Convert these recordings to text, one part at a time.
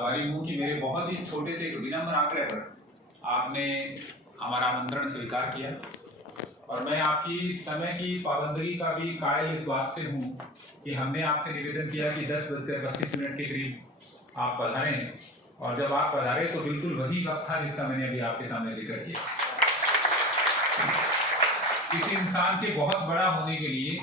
आभारी हूँ कि मेरे बहुत ही छोटे से एक विनम्र आग्रह पर आपने हमारा आमंत्रण स्वीकार किया और मैं आपकी समय की पाबंदी का भी कायल इस बात से हूँ कि हमने आपसे निवेदन किया कि 10:32 के करीब आप पधारें और जब आप पधारे तो बिल्कुल वही वक्त था जिसका मैंने अभी आपके सामने जिक्र किया। किसी इंसान के बहुत बड़ा होने के लिए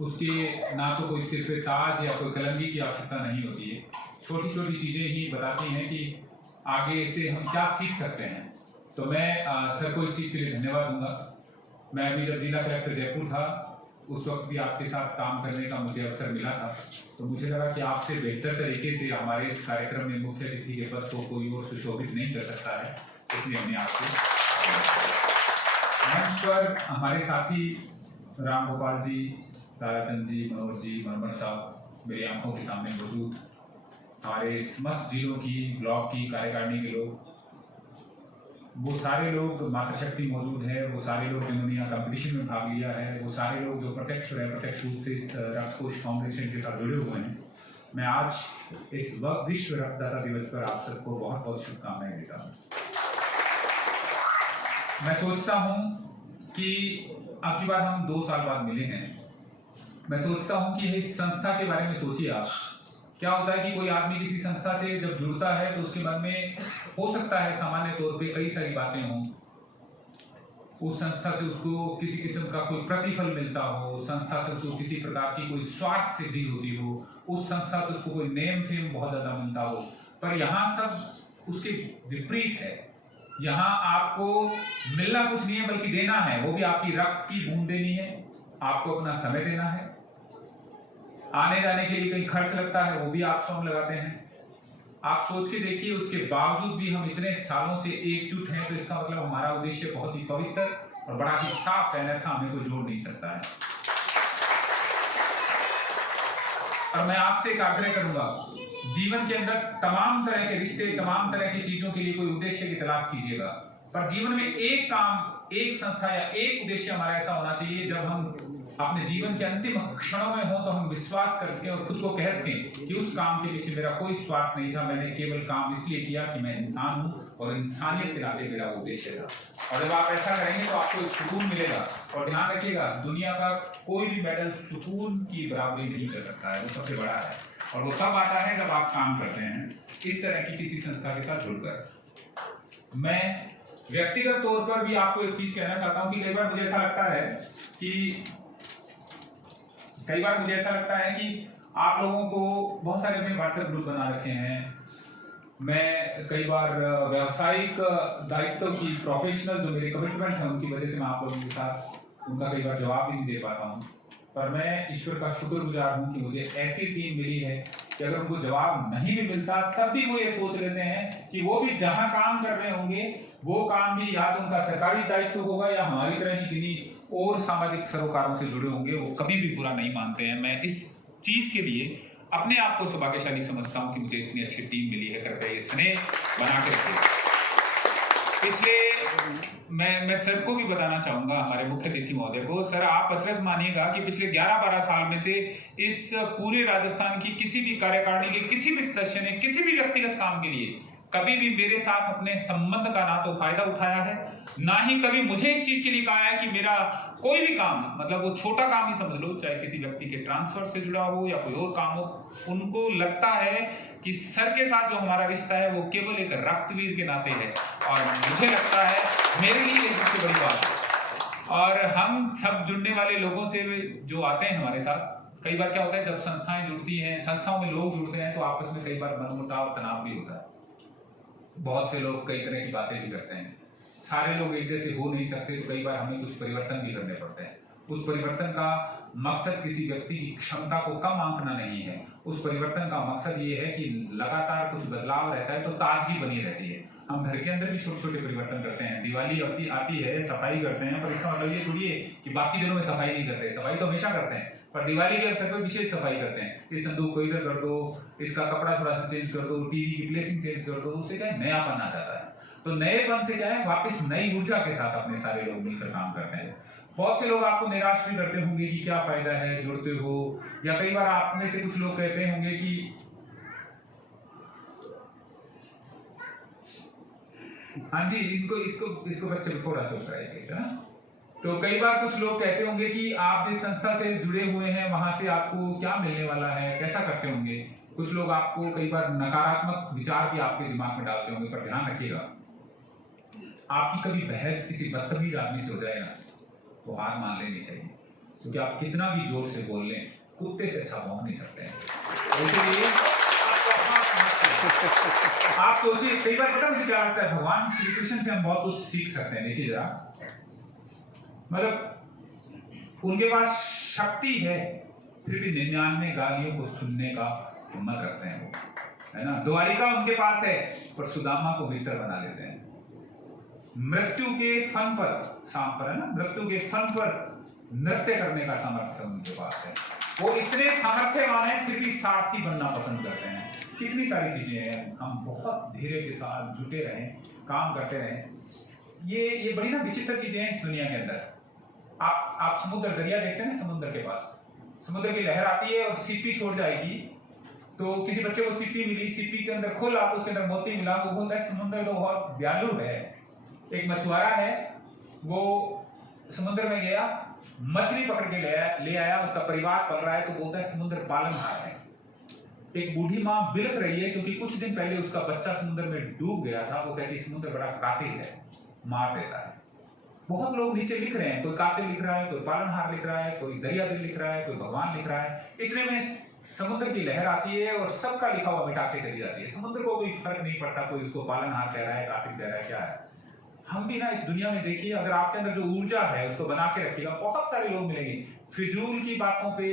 उसके ना तो कोई सिर पे ताज या कोई कलंगी की आवश्यकता नहीं होती है। छोटी छोटी चीज़ें ही बताती हैं कि आगे से हम क्या सीख सकते हैं। तो मैं सर को इस चीज़ के लिए धन्यवाद दूंगा। मैं अभी जब जिला कलेक्टर जयपुर था उस वक्त भी आपके साथ काम करने का मुझे अवसर मिला था, तो मुझे लगा कि आपसे बेहतर तरीके से हमारे इस कार्यक्रम में मुख्य अतिथि के पद को कोई और सुशोभित नहीं कर सकता है, इसलिए हमने आपसे मंच पर हमारे साथी राम गोपाल जी, ताराचंद जी, मनोज जी, मनमोहन साहब मेरी आंखों के सामने मौजूद, हमारे समस्त जिलों की ब्लॉक की कार्यकारिणी के लोग, वो सारे लोग, मातृशक्ति मौजूद है, वो सारे लोग जिन्होंने यहाँ कंपटीशन में भाग लिया है, वो सारे लोग जो प्रत्यक्ष और अप्रत्यक्ष रूप से इस रक्तकोष फाउंडेशन के साथ जुड़े हुए हैं। मैं आज इस विश्व रक्तदाता दिवस पर आप सबको बहुत बहुत शुभकामनाएं देता हूँ। मैं सोचता हूँ कि अब की बार हम 2 साल बाद मिले हैं। मैं सोचता हूँ कि इस संस्था के बारे में सोचिए आप, क्या होता है कि कोई आदमी किसी संस्था से जब जुड़ता है तो उसके मन में हो सकता है सामान्य तौर पे कई सारी बातें हों। उस संस्था से उसको किसी किस्म का कोई प्रतिफल मिलता हो, संस्था से उसको किसी प्रकार की कोई स्वार्थ सिद्धि होती हो, उस संस्था से उसको कोई नेम फेम बहुत ज़्यादा मिलता हो। पर यहाँ सब उसके विपरीत है। यहाँ आपको मिलना कुछ नहीं है बल्कि देना है, वो भी आपकी रक्त की बूंद देनी है, आपको अपना समय देना है, आने जाने के लिए कहीं खर्च लगता है वो भी आप स्वयं लगाते हैं। आप सोच के देखिए, उसके बावजूद भी हम इतने सालों से एकजुट हैं, तो इसका मतलब हमारा उद्देश्य बहुत ही पवित्र और बड़ा ही साफ है, अन्यथा हमें कोई जोड़ नहीं सकता है। और मैं आपसे एक आग्रह करूंगा, जीवन के अंदर तमाम तरह के रिश्ते, तमाम तरह की चीजों के लिए कोई उद्देश्य की तलाश कीजिएगा, पर जीवन में एक काम, एक संस्था या एक उद्देश्य हमारा ऐसा होना चाहिए जब हम अपने जीवन के अंतिम क्षणों में हो तो हम विश्वास कर सकें और खुद को कह सकें कि उस काम के पीछे मेरा कोई स्वार्थ नहीं था, मैंने केवल काम इसलिए किया कि मैं इंसान हूं और इंसानियत के नाते मेरा उद्देश्य था। और जब आप ऐसा करेंगे तो आपको एक सुकून मिलेगा। और ध्यान रखिएगा, दुनिया का कोई भी मेडल सुकून की बराबरी नहीं कर सकता है, वो सबसे बड़ा है और वो तब आता है जब आप काम करते हैं इस तरह की किसी संस्था के साथ जुड़कर। मैं व्यक्तिगत तौर पर भी आपको एक चीज कहना चाहता हूं कि कई बार मुझे ऐसा लगता है कि आप लोगों को बहुत सारे अपने व्हाट्सएप ग्रुप बना रखे हैं। मैं कई बार व्यावसायिक दायित्व की प्रोफेशनल जो मेरे कमिटमेंट है उनकी वजह से मैं आप लोगों के साथ उनका कई बार जवाब भी नहीं दे पाता हूँ, पर मैं ईश्वर का शुक्रगुजार हूँ कि मुझे ऐसी टीम मिली है कि अगर उनको जवाब नहीं भी मिलता तब भी वो ये सोच लेते हैं कि वो भी जहाँ काम कर रहे होंगे वो काम भी या तो उनका सरकारी दायित्व होगा या हमारी तरह ही किन्हीं और सामाजिक सरोकारों से जुड़े होंगे, वो कभी भी बुरा नहीं मानते हैं। मैं इस चीज के लिए अपने आप को सौभाग्यशाली समझता हूँ कि मुझे इतनी अच्छी टीम मिली है। कृपया ये स्नेह बना के रखिए। मैं सर को भी बताना चाहूंगा, हमारे मुख्य अतिथि महोदय को, सर आप अचरज मानिएगा कि पिछले 11-12 साल में से इस पूरे राजस्थान की किसी भी कार्यकारिणी के किसी भी सदस्य ने किसी भी व्यक्तिगत काम के लिए कभी भी मेरे साथ अपने संबंध का ना तो फायदा उठाया है, ना ही कभी मुझे इस चीज के लिए कहा है कि मेरा कोई भी काम, मतलब वो छोटा काम ही समझ लो, चाहे किसी व्यक्ति के ट्रांसफर से जुड़ा हो या कोई और काम हो, उनको लगता है कि सर के साथ जो हमारा रिश्ता है वो केवल एक रक्तवीर के नाते है और मुझे लगता है मेरे लिए ये सबसे बड़ी बात है। और हम सब जुड़ने वाले लोगों से जो आते हैं हमारे साथ, कई बार क्या होता है जब संस्थाएं जुड़ती हैं, संस्थाओं में लोग जुड़ते हैं तो आपस में कई बार मनमुटाव, तनाव भी होता है। बहुत से लोग कई तरह की बातें भी करते हैं, सारे लोग एक जैसे हो नहीं सकते, तो कई बार हमें कुछ परिवर्तन भी करने पड़ते हैं। उस परिवर्तन का मकसद किसी व्यक्ति की क्षमता को कम आंकना नहीं है, उस परिवर्तन का मकसद ये है कि लगातार कुछ बदलाव रहता है तो ताजगी बनी रहती है। हम घर के अंदर भी छोटे छोटे परिवर्तन करते हैं, दिवाली आती है सफाई करते हैं, पर इसका मतलब ये थोड़ी है कि बाकी दिनों में सफाई नहीं करते, सफाई तो हमेशा करते हैं, पर दिवाली के अवसर पर विशेष सफाई करते हैं। इस संदूक को इधर कर दो, इसका कपड़ा थोड़ा सा चेंज कर दो, टीवी की प्लेसिंग चेंज कर दो, उससे क्या है नयापन आ जाता है। तो नएपन से क्या है वापस नई ऊर्जा के साथ अपने सारे लोग मिलकर काम करते हैं। बहुत से लोग आपको निराश भी करते होंगे कि क्या फायदा है जुड़ते हो, या कई बार आप में से कुछ लोग कहते होंगे कि हाँ जी, इनको इसको इसको बच्चे को थोड़ा चुप कराइए ना। तो कई बार कुछ लोग कहते होंगे कि आप जिस संस्था से जुड़े हुए हैं वहां से आपको क्या मिलने वाला है, कैसा करते होंगे। कुछ लोग आपको कई बार नकारात्मक विचार भी आपके दिमाग में डालते होंगे, पर ध्यान रखिएगा, आपकी कभी बहस किसी बदतमीज आदमी से हो जाए ना, तो हार मान लेनी चाहिए, क्योंकि आप कितना भी जोर से बोल लें, कुत्ते से अच्छा भौंक नहीं सकते हैं। इसलिए आप सोचिए, कई बार पता मुझे क्या लगता है, भगवान श्री कृष्ण से हम बहुत कुछ सीख सकते हैं। देखिए जरा, मतलब उनके पास शक्ति है, फिर भी 99 गालियों को सुनने का हिम्मत रखते हैं वो, है ना। द्वारिका उनके पास है, पर सुदामा को मित्र बना लेते हैं। मृत्यु के फन पर, सांप पर है ना, मृत्यु के फन पर नृत्य करने का सामर्थ्य उनके पास है। वो इतने सामर्थ्यवान है, फिर भी सारथी बनना पसंद करते हैं। कितनी सारी चीजें हैं, हम बहुत धीरे के साथ जुटे रहें, काम करते रहें। ये बड़ी ना विचित्र चीजें हैं इस दुनिया के अंदर। आप समुद्र, दरिया देखते हैं ना, समुद्र के पास समुद्र की लहर आती है और सीपी छोड़ जाएगी, तो किसी बच्चे को सीपी मिली, सीपी के अंदर खोला तो उसके अंदर मोती मिला, वो बोलता है समुद्र तो बहुत दयालु है। एक मछुआरा है, वो समुद्र में गया, मछली पकड़ के ले आया, उसका परिवार पल रहा है, तो बोलता है समुद्र पालनहार है। एक बूढ़ी माँ बिलख रही है, क्योंकि कुछ दिन पहले उसका बच्चा समुद्र में डूब गया था। वो कहती है समुद्र बड़ा कातिल है, मार देता है। बहुत लोग नीचे लिख रहे हैं, कोई कातिल लिख रहा है, कोई पालनहार लिख रहा है, कोई दरियादिल लिख रहा है, कोई भगवान लिख रहा है। इतने में समुद्र की लहर आती है और सबका लिखा हुआ मिटा के चली जाती है। समुद्र को कोई फर्क नहीं पड़ता, कोई उसको पालनहार कह रहा है, कातिल कह रहा है, क्या है। हम भी ना इस दुनिया में देखिए, अगर आपके अंदर जो ऊर्जा है उसको बना के रखिएगा, बहुत सारे लोग मिलेंगे। फिजूल की बातों पे,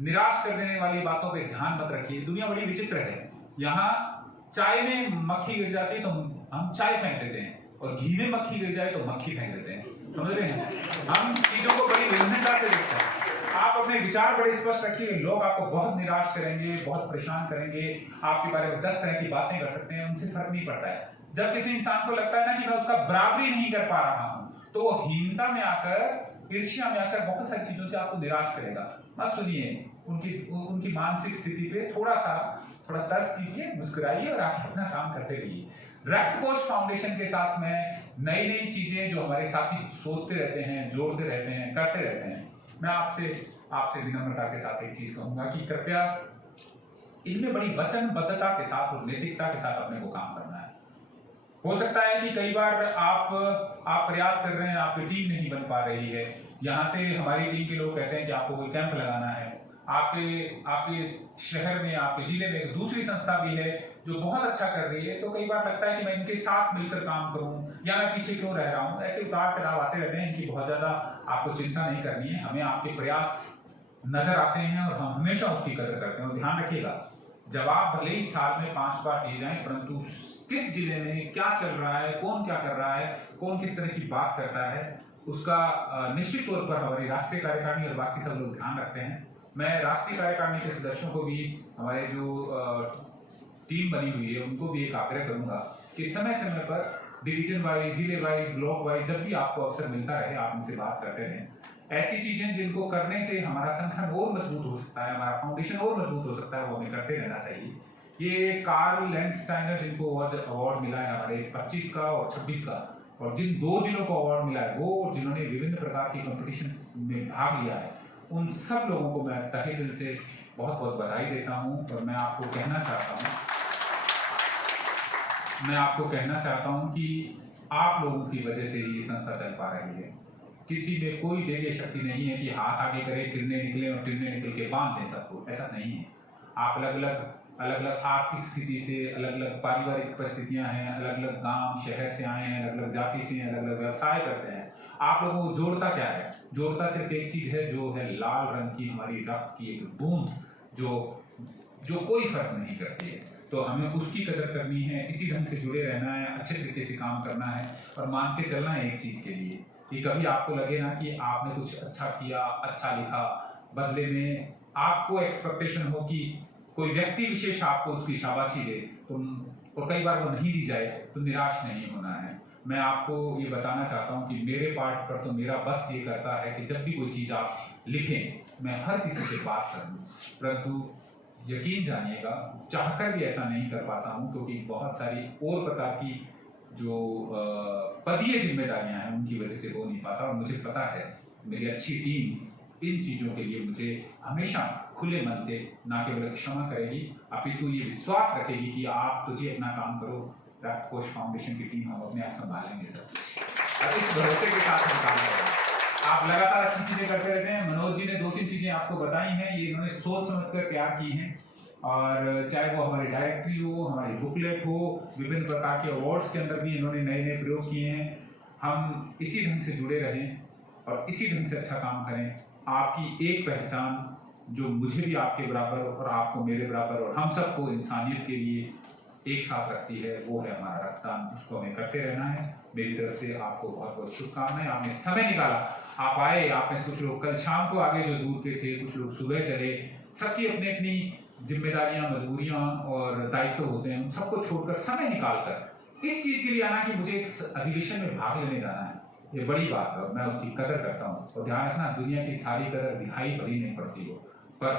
निराश कर देने वाली बातों पे ध्यान मत रखिए। दुनिया बड़ी विचित्र है। यहाँ चाय में मक्खी गिर जाती है तो हम चाय फेंक देते हैं, और घी में मक्खी गिर जाए तो मक्खी फेंक देते हैं। समझ रहे हैं, हम चीजों को बड़ी विभिन्नता से देखते हैं। आप अपने विचार बड़े स्पष्ट रखिए, लोग आपको बहुत निराश करेंगे, बहुत परेशान करेंगे, आपके बारे में 10 तरह की बातें कर सकते हैं, उनसे फर्क नहीं पड़ता है। जब किसी इंसान को लगता है ना कि मैं उसका बराबरी नहीं कर पा रहा हूं, तो वो हीनता में आकर, ईर्ष्या में आकर बहुत सारी चीजों से आपको निराश करेगा। मत सुनिए, उनकी मानसिक स्थिति पे थोड़ा तर्स कीजिए, मुस्कुराइए और आप अपना काम करते रहिए। रक्तकोष फाउंडेशन के साथ में नई नई चीजें जो हमारे साथी सोचते रहते हैं, जोड़ते रहते हैं, करते रहते हैं। मैं आपसे विनम्रता के साथ एक चीज कहूंगा कि कृपया इनमें बड़ी वचनबद्धता के साथ और नैतिकता के साथ अपने को काम करना है। हो सकता है कि कई बार आप प्रयास कर रहे हैं, आपकी टीम नहीं बन पा रही है। यहाँ से हमारी टीम के लोग कहते हैं कि आपको कोई कैंप लगाना है। आपके शहर में, आपके जिले में एक दूसरी संस्था भी है जो बहुत अच्छा कर रही है, तो कई बार लगता है कि मैं इनके साथ मिलकर काम करूं, या मैं पीछे क्यों रह रहा हूं। ऐसे उतार चढ़ाव आते रहते हैं, इनकी बहुत ज्यादा आपको चिंता नहीं करनी है। हमें आपके प्रयास नजर आते हैं और हम हमेशा उसकी कदर करते हैं। और ध्यान रखिएगा, जवाब भले ही साल में 5 बार दिए जाए, परंतु किस जिले में क्या चल रहा है, कौन क्या कर रहा है, कौन किस तरह की बात करता है, उसका निश्चित तौर पर हमारी राष्ट्रीय कार्यकारिणी और बाकी सब लोग ध्यान रखते हैं। मैं राष्ट्रीय कार्यकारिणी के सदस्यों को भी, हमारे जो टीम बनी हुई है, उनको भी एक आग्रह करूंगा कि समय समय पर डिवीजन वाइज, जिले वाइज, ब्लॉक वाइज जब भी आपको अवसर मिलता रहे, आप उनसे बात करते रहें। ऐसी चीजें जिनको करने से हमारा संगठन और मजबूत हो सकता है, हमारा फाउंडेशन और मजबूत हो सकता है, वो हमें करते रहना चाहिए। ये कार्ल लैंडस्टाइनर जिनको अवार्ड मिला है हमारे 25 का और 26 का, और जिन 2 जिलों को अवार्ड मिला है, वो और जिन्होंने विभिन्न प्रकार की कंपटीशन में भाग लिया है, उन सब लोगों को मैं तहे दिल से बहुत बहुत बधाई देता हूं। और मैं आपको कहना चाहता हूं कि आप लोगों की वजह से ही ये संस्था चल पा रही है। किसी में कोई दैवीय शक्ति नहीं है कि हाथ आगे करे, किरणें निकले और किरणें निकल के बांध दें सबको, ऐसा नहीं है। आप अलग अलग आर्थिक स्थिति से, अलग अलग पारिवारिक परिस्थितियां हैं, अलग अलग गांव शहर से आए हैं, अलग अलग जाति से हैं, अलग अलग व्यवसाय करते हैं। आप लोगों को जोड़ता क्या है? जोड़ता सिर्फ एक चीज है, जो है लाल रंग की हमारी रक्त की एक बूंद, जो कोई फर्क नहीं करती है। तो हमें उसकी कदर करनी है, इसी ढंग से जुड़े रहना है, अच्छे तरीके से काम करना है और मान के चलना है एक चीज के लिए कि कभी आपको लगे ना कि आपने कुछ अच्छा किया, अच्छा लिखा, बदले में आपको एक्सपेक्टेशन हो कि कोई व्यक्ति विशेष आपको उसकी शाबाशी दे, और कई बार वो नहीं दी जाए, तो निराश नहीं होना है। मैं आपको ये बताना चाहता हूँ कि मेरे पार्ट पर तो मेरा बस ये करता है कि जब भी कोई चीज़ आप लिखें, मैं हर किसी से बात करूँ, परंतु यकीन जानिएगा चाहकर भी ऐसा नहीं कर पाता हूँ, क्योंकि बहुत सारी और प्रकार की जो पदीय जिम्मेदारियां हैं उनकी वजह से हो नहीं पाता। और मुझे पता है मेरी अच्छी टीम इन चीज़ों के लिए मुझे हमेशा खुले मन से ना केवल क्षमा करेगी, अपितु ये विश्वास रखेगी कि आप तुझे अपना काम करो, रक्तकोष फाउंडेशन की टीम हम अपने आप संभालेंगे सब कुछ। और इस भरोसे के साथ हम काम करेंगे। आप लगातार अच्छी चीज़ें करते रहते हैं। मनोज जी ने 2-3 चीज़ें आपको बताई हैं, ये इन्होंने सोच समझकर तैयार की हैं। और चाहे वो हमारी डायरेक्टरी हो, हमारी बुकलेट हो, विभिन्न प्रकार के अवार्ड्स के अंदर भी इन्होंने नए नए प्रयोग किए हैं। हम इसी ढंग से जुड़े रहें और इसी ढंग से अच्छा काम करें। आपकी एक पहचान जो मुझे भी आपके बराबर और आपको मेरे बराबर और हम सबको इंसानियत के लिए एक साथ रखती है, वो है हमारा रक्तदान। उसको हमें करते रहना है। मेरी तरफ से आपको बहुत बहुत शुभकामनाएं। आपने समय निकाला, आप आए। आप में कुछ लोग कल शाम को आगे जो दूर के थे, कुछ लोग सुबह चले। सबकी अपनी अपनी जिम्मेदारियां, मजबूरियां और दायित्व होते हैं। उन सबको छोड़कर समय निकालकर इस चीज़ के लिए आना कि मुझे एक अधिवेशन में भाग लेने जाना है, ये बड़ी बात है और मैं उसकी कदर करता हूँ। और ध्यान रखना, दुनिया की सारी कदर दिखाई भरी नहीं पड़ती हो, पर